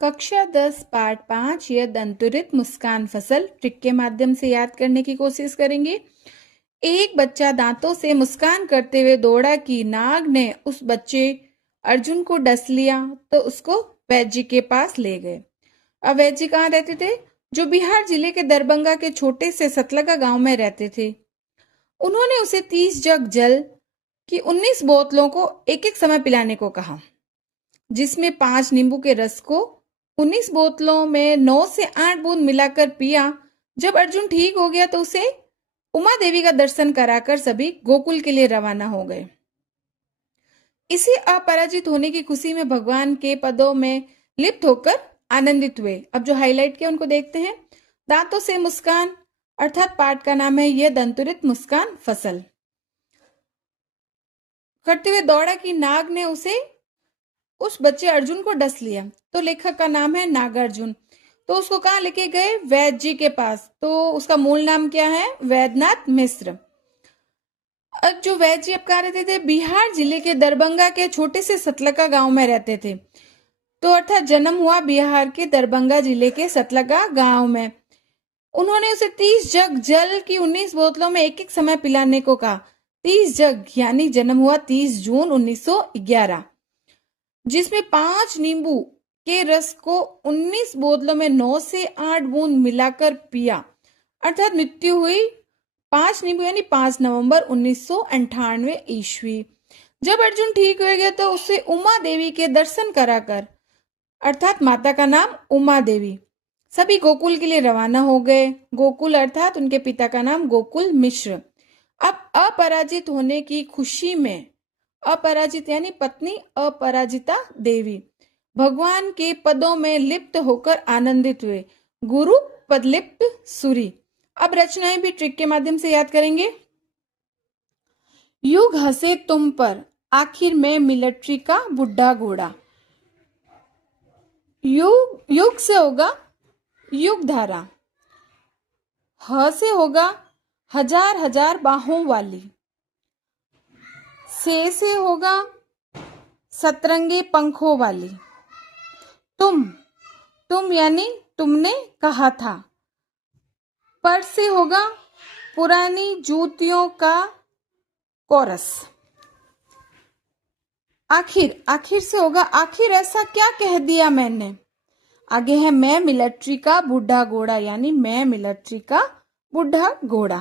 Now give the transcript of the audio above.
कक्षा 10 पाठ 5 यह दंतुरित मुस्कान फसल ट्रिक के माध्यम से याद करने की कोशिश करेंगे। एक बच्चा दांतों से मुस्कान करते हुए दौड़ा कि नाग ने उस बच्चे अर्जुन को डस लिया तो उसको वैद्य जी के पास ले गए। अब वैद्य जी कहाँ रहते थे? जो बिहार जिले के दरभंगा के छोटे से सतलगा गांव में रहते थे। उन्होंने उसे 30 जग जल की 19 बोतलों को एक एक समय पिलाने को कहा, जिसमें 5 नींबू के रस को 19 बोतलों में 9 से 8 बूंद मिलाकर पिया। जब अर्जुन ठीक हो गया तो उसे उमा देवी का दर्शन कराकर सभी गोकुल के लिए रवाना हो गए। इसी अपराजित होने की खुशी में भगवान के पदों में लिप्त होकर आनंदित हुए। अब जो हाईलाइट किया उनको देखते हैं। दांतों से मुस्कान अर्थात पाठ का नाम है यह दंतुरित मुस्कान फसल। करते हुए दौड़ा कि नाग ने उस बच्चे अर्जुन को डस लिया, तो लेखक का नाम है नागार्जुन। तो उसको कहाँ लेके गए? वैद्य जी के पास। तो उसका मूल नाम क्या है? वैद्यनाथ मिश्र। अब जो वैद्य जी अब कहाँ रहते थे? बिहार जिले के दरभंगा के छोटे से सतलगा गांव में रहते थे। तो अर्थात जन्म हुआ बिहार के दरभंगा जिले के सतलगा गांव में। उन्होंने उसे 30 जग जल की 19 बोतलों में एक एक समय पिलाने को कहा। 30 जग यानी जन्म हुआ 30 जून 1911, जिसमें 5 नींबू के रस को 19 बोतलों में 9 से 8 बूंद मिलाकर पिया। अर्थात मृत्यु हुई 5 नींबू यानी 5 नवंबर 1998 ईस्वी। जब अर्जुन ठीक हो गया तो उसे उमा देवी के दर्शन कराकर, अर्थात माता का नाम उमा देवी, सभी गोकुल के लिए रवाना हो गए। गोकुल अर्थात उनके पिता का नाम गोकुल मिश्र। अब अपराजित होने की खुशी में, अपराजित यानी पत्नी अपराजिता देवी, भगवान के पदों में लिप्त होकर आनंदित हुए। गुरु पदलिप्त सूरी। अब रचनाएं भी ट्रिक के माध्यम से याद करेंगे। युग हंसे तुम पर, आखिर में मिलिट्री का बुढ़ा घोड़ा। युग से होगा युग धारा, ह से होगा हजार हजार बाहों वाली, से होगा सतरंगी पंखों वाली, तुम यानी तुमने कहा था, पर से होगा पुरानी जूतियों का कोरस, आखिर से होगा आखिर ऐसा क्या कह दिया मैंने। आगे है मैं मिलिट्री का बुढ़ा घोड़ा यानी मैं मिलिट्री का बुढ़ा घोड़ा।